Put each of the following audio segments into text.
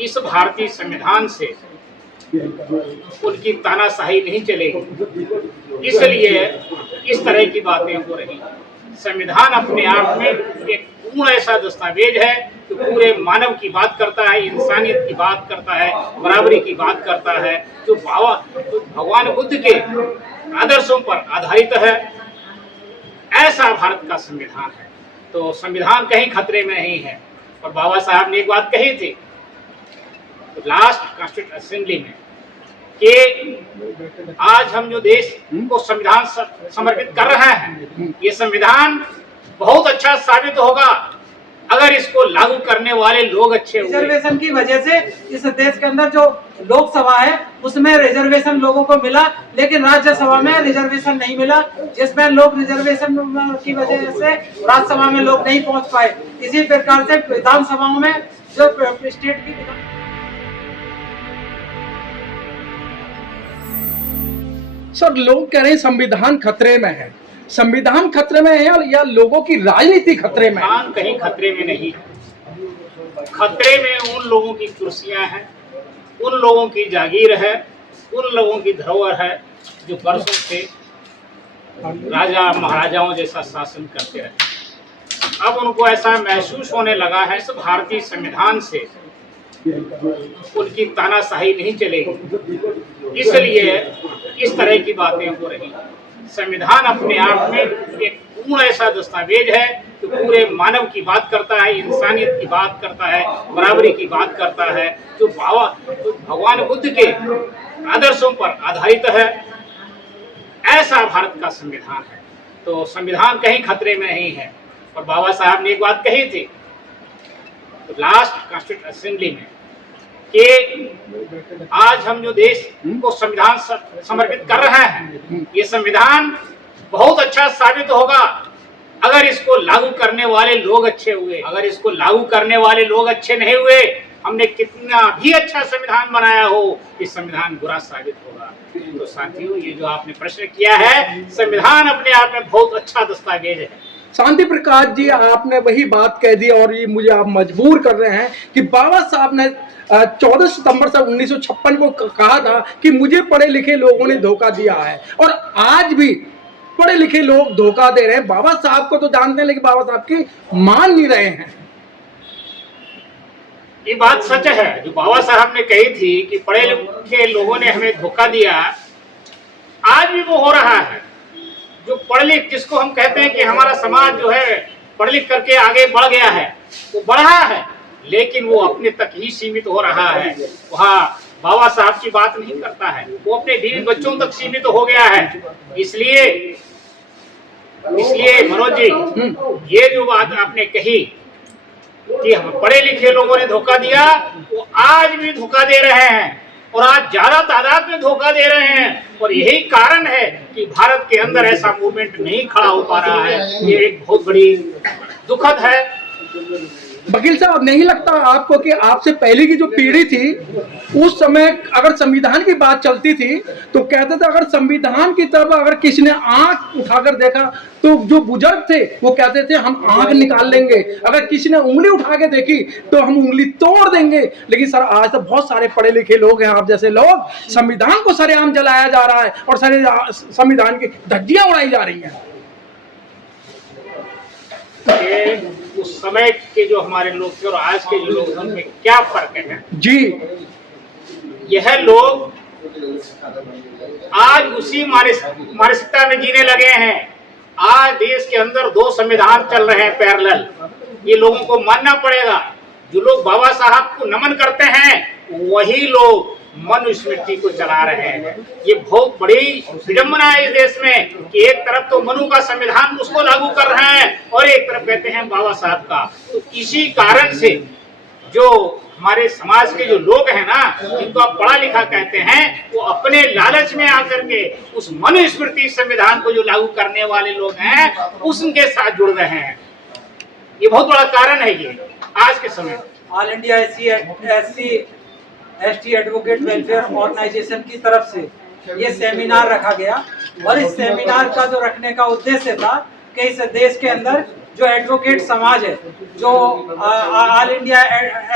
इस भारतीय संविधान से उनकी तानाशाही नहीं चलेगी, इसलिए इस तरह की बातें हो रही। संविधान अपने आप में एक पूर्ण ऐसा दस्तावेज है जो पूरे मानव की बात करता है, इंसानियत की बात करता है, बराबरी की बात करता है, जो भगवान बुद्ध के आदर्शों पर आधारित है। ऐसा भारत का संविधान है। तो संविधान कहीं खतरे में नहीं है। और बाबा साहब ने एक बात कही थी लास्ट कॉन्स्टिट्यूंट असेंबली में कि आज हम जो देश को संविधान समर्पित कर रहे हैं, ये संविधान बहुत अच्छा साबित होगा अगर इसको लागू करने वाले लोग अच्छे होंगे। रिजर्वेशन की वजह से इस देश के अंदर जो लोकसभा है उसमें रिजर्वेशन लोगों को मिला, लेकिन राज्यसभा में रिजर्वेशन नहीं मिला, जिसमें लोग रिजर्वेशन की वजह से राज्यसभा में लोग नहीं पहुंच पाए। इसी प्रकार से विधानसभाओं में जो स्टेट की सर लोग कह रहे हैं संविधान खतरे में है। संविधान खतरे में है या लोगों की राजनीति खतरे में है? संविधान कहीं खतरे में नहीं है। खतरे में उन लोगों की कुर्सियां हैं, उन लोगों की जागीर है, उन लोगों की धरोहर है जो बरसों से राजा महाराजाओं जैसा शासन करते रहे। अब उनको ऐसा महसूस होने लगा है इस भारतीय संविधान से उनकी तानाशाही नहीं चलेगी, इसलिए इस तरह की बातें हो रही। संविधान अपने आप में एक पूर्ण ऐसा दस्तावेज है जो पूरे मानव की बात करता है, इंसानियत की बात करता है, बराबरी की बात करता है, जो भगवान बुद्ध के आदर्शों पर आधारित है। ऐसा भारत का संविधान है। तो संविधान कहीं खतरे में नहीं है। और बाबा साहब ने एक बात कही थी लास्ट कॉन्स्टिट्यूंट असेंबली में कि आज हम जो देश को संविधान समर्पित कर रहे हैं, ये संविधान बहुत अच्छा साबित होगा अगर इसको लागू करने वाले लोग अच्छे हुए। अगर इसको लागू करने वाले लोग अच्छे नहीं हुए, हमने कितना भी अच्छा संविधान बनाया हो, ये संविधान बुरा साबित होगा। तो साथियों, ये जो आपने प्रश्न किया है, संविधान अपने आप में बहुत अच्छा दस्तावेज है। शांति प्रकाश जी, आपने वही बात कह दी और ये मुझे आप मजबूर कर रहे हैं कि बाबा साहब ने 14 सितंबर से 1956 को कहा था कि मुझे पढ़े लिखे लोगों ने धोखा दिया है, और आज भी पढ़े लिखे लोग धोखा दे रहे हैं। बाबा साहब को तो जानते हैं, लेकिन बाबा साहब की मान नहीं रहे हैं। ये बात सच है जो बाबा साहब ने कही थी कि पढ़े लिखे लोगों ने हमें धोखा दिया, आज भी वो हो रहा है। जो पढ़ लिख, जिसको हम कहते हैं कि हमारा समाज जो है पढ़ लिख करके आगे बढ़ गया है, वो बढ़ा है, लेकिन वो अपने तक ही सीमित हो रहा है। वहाँ बाबा साहब की बात नहीं करता है, वो अपने बीवी बच्चों तक सीमित हो गया है। इसलिए मनोज जी, ये जो बात आपने कही कि हम पढ़े लिखे लोगों ने धोखा दिया, वो आज भी धोखा दे रहे हैं, और आज ज्यादा तादाद में धोखा दे रहे हैं। और यही कारण है कि भारत के अंदर ऐसा मूवमेंट नहीं खड़ा हो पा रहा है। ये एक बहुत बड़ी दुखद है। वकील साहब, नहीं लगता आपको कि आपसे पहले की जो पीढ़ी थी उस समय अगर संविधान की बात चलती थी तो कहते थे अगर संविधान की तरफ अगर किसी ने आंख उठाकर देखा तो जो बुजुर्ग थे वो कहते थे हम आंख निकाल लेंगे, अगर किसी ने उंगली उठा के देखी तो हम उंगली तोड़ देंगे। लेकिन सर, आज तो बहुत सारे पढ़े लिखे लोग हैं, आप जैसे लोग, संविधान को सरेआम जलाया जा रहा है और सारे संविधान की धज्जियां उड़ाई जा रही हैं। उस समय के जो हमारे लोग थे और आज के जो लोग हैं उनमें क्या फर्क है जी? यह लोग आज उसी मानसिकता में जीने लगे हैं। आज देश के अंदर 2 संविधान चल रहे हैं पैरेलल। ये लोगों को मानना पड़ेगा। जो लोग बाबा साहब को नमन करते हैं वही लोग मनुस्मृति को चला रहे हैं। ये बहुत बड़ी विडंबना है इस देश में कि एक तरफ तो मनु का संविधान उसको लागू कर रहे हैं और एक तरफ कहते हैं बाबा साहब का। तो इसी कारण से जो हमारे समाज के जो लोग हैं ना, जिनको आप पढ़ा लिखा कहते हैं, वो अपने लालच में आकर के उस मनुस्मृति संविधान को जो लागू करने वाले लोग हैं उनके साथ जुड़ रहे हैं। ये बहुत बड़ा कारण है ये आज के समय। All India SC/ST advocate welfare organisation की तरफ से ये सेमिनार रखा गया, और इस सेमिनार का जो रखने का उद्देश्य था कि इस देश के अंदर जो एडवोकेट समाज है, जो all India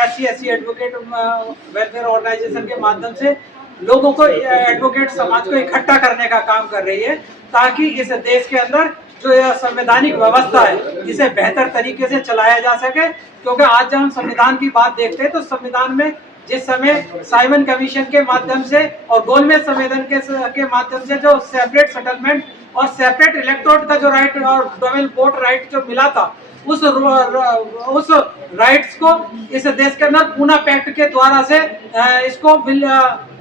SC advocate welfare organisation के माध्यम से लोगों को, एडवोकेट समाज को इकट्ठा करने का काम कर रही है, ताकि इस देश के अंदर जो यह संवैधानिक व्यवस्था है इसे बेहतर तरीके से चलाया जा सके। क्योंकि आज जब हम संविधान की बात देखते हैं तो संविधान में जिस समय साइमन कमीशन के माध्यम से और गोलमेज संविधान के माध्यम से जो सेपरेट सेटलमेंट और सेपरेट इलेक्टोरेट का जो राइट और डबल वोट राइट जो मिला था, उस राइट्स को इस देश के अंदर पूना पैक्ट के द्वारा से इसको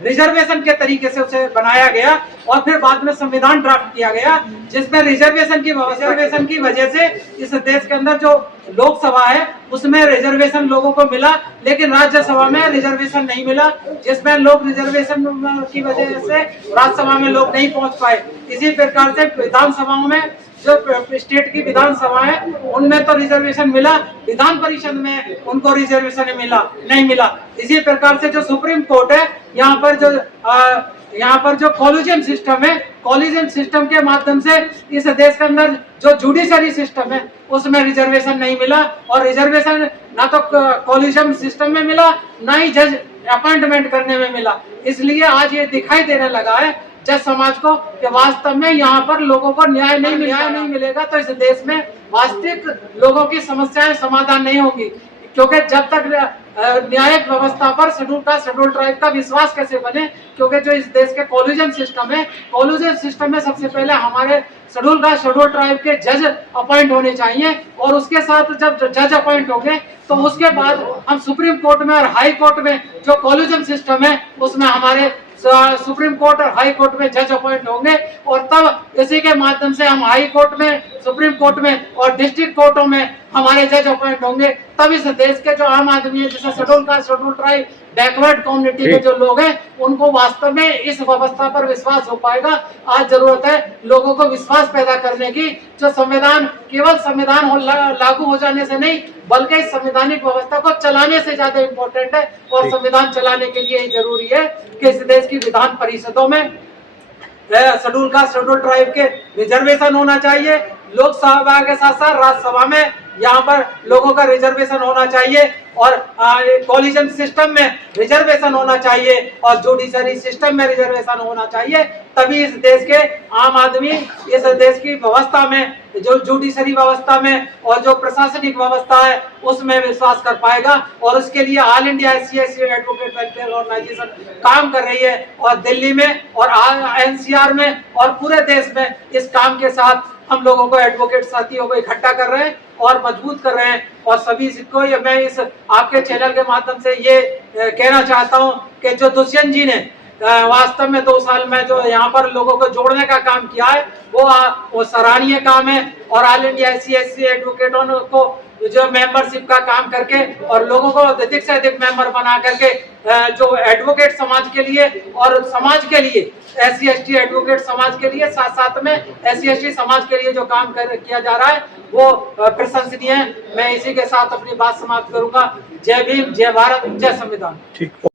रिजर्वेशन के तरीके से उसे बनाया गया और फिर बाद में संविधान ड्राफ्ट किया गया, जिसमें रिजर्वेशन की वजह से इस देश के अंदर जो लोकसभा है उसमें रिजर्वेशन लोगों को मिला, लेकिन राज्यसभा में रिजर्वेशन नहीं मिला, जिसमें लोग रिजर्वेशन की वजह से राज्यसभा में लोग नहीं पहुंच पाए। इसी प्रकार से विधानसभाओं में जो स्टेट की विधानसभा है उनमें तो रिजर्वेशन मिला, विधान परिषद में उनको रिजर्वेशन नहीं मिला। इसी प्रकार से जो सुप्रीम कोर्ट है, यहाँ पर जो कॉलेजियम सिस्टम है, कॉलेजियम सिस्टम के माध्यम से इस देश के अंदर जो जुडिशरी सिस्टम है उसमें रिजर्वेशन नहीं मिला, और रिजर्वेशन ना तो कॉलेजियम सिस्टम में मिला, ना ही जज अपॉइंटमेंट करने में मिला। इसलिए आज ये दिखाई देने लगा है जज समाज को कि वास्तव में यहाँ पर लोगों को न्याय नहीं मिलेगा तो इस देश में वास्तविक लोगों की समस्याएं समाधान नहीं होंगी। क्योंकि जब तक न्यायिक व्यवस्था पर शेड्यूल ट्राइब का विश्वास कैसे बने, क्योंकि जो इस देश के कॉलेजियम सिस्टम है, कॉलेजियम सिस्टम में सबसे पहले हमारे शेड्यूल ट्राइब के जज अपॉइंट होने चाहिए, और उसके साथ जब जज अपॉइंट होंगे तो उसके बाद हम सुप्रीम कोर्ट में और हाई कोर्ट में जो कॉलेजियम सिस्टम है उसमें हमारे सुप्रीम कोर्ट और हाई कोर्ट में जज अपॉइंट होंगे, और तब इसी के माध्यम से हम हाई कोर्ट में, सुप्रीम कोर्ट में और डिस्ट्रिक्ट कोर्टों में हमारे जज अपॉइंट होंगे। तब इस देश के जो आम आदमी है, जैसे शेड्यूल ट्राइब, बैकवर्ड कम्युनिटी के जो लोग हैं, उनको वास्तव में इस व्यवस्था पर विश्वास हो पाएगा। आज जरूरत है लोगों को विश्वास पैदा करने की, जो संविधान केवल संविधान लागू हो जाने से नहीं बल्कि इस संवैधानिक व्यवस्था को चलाने से ज्यादा इम्पोर्टेंट है, और संविधान चलाने के लिए ही जरूरी है कि इस देश की विधान परिषदों में शेड्यूल ट्राइब के रिजर्वेशन होना चाहिए। लोकसभा के साथ साथ राज्यसभा में यहाँ पर लोगों का रिजर्वेशन होना चाहिए, और कॉलेजियम सिस्टम में रिजर्वेशन होना चाहिए, और जुडिशरी सिस्टम में रिजर्वेशन होना चाहिए। तभी इस देश के आम आदमी इस देश की व्यवस्था में, जो जुडिशरी व्यवस्था में और जो प्रशासनिक व्यवस्था है उसमें विश्वास कर पाएगा। और उसके लिए all India SC advocate welfare organisation काम कर रही है, और दिल्ली में और NCR में और पूरे देश में इस काम के साथ हम लोगों को, एडवोकेट साथियों को इकट्ठा कर रहे हैं और मजबूत कर रहे हैं। और सभी को मैं इस आपके चैनल के माध्यम से ये कहना चाहता हूं कि जो दुष्यंत जी ने वास्तव में 2 साल में जो यहाँ पर लोगों को जोड़ने का काम किया है वो सराहनीय काम है। और ऑल इंडिया SC एडवोकेटों को जो मेंबरशिप का काम करके और लोगों को अधिक से अधिक मेंबर बना करके जो एडवोकेट समाज के लिए और समाज के लिए, SC/ST एडवोकेट समाज के लिए, साथ साथ में SC/ST समाज के लिए जो काम किया जा रहा है वो प्रशंसनीय है। मैं इसी के साथ अपनी बात समाप्त करूंगा। जय भीम, जय भारत, जय संविधान। ठीक।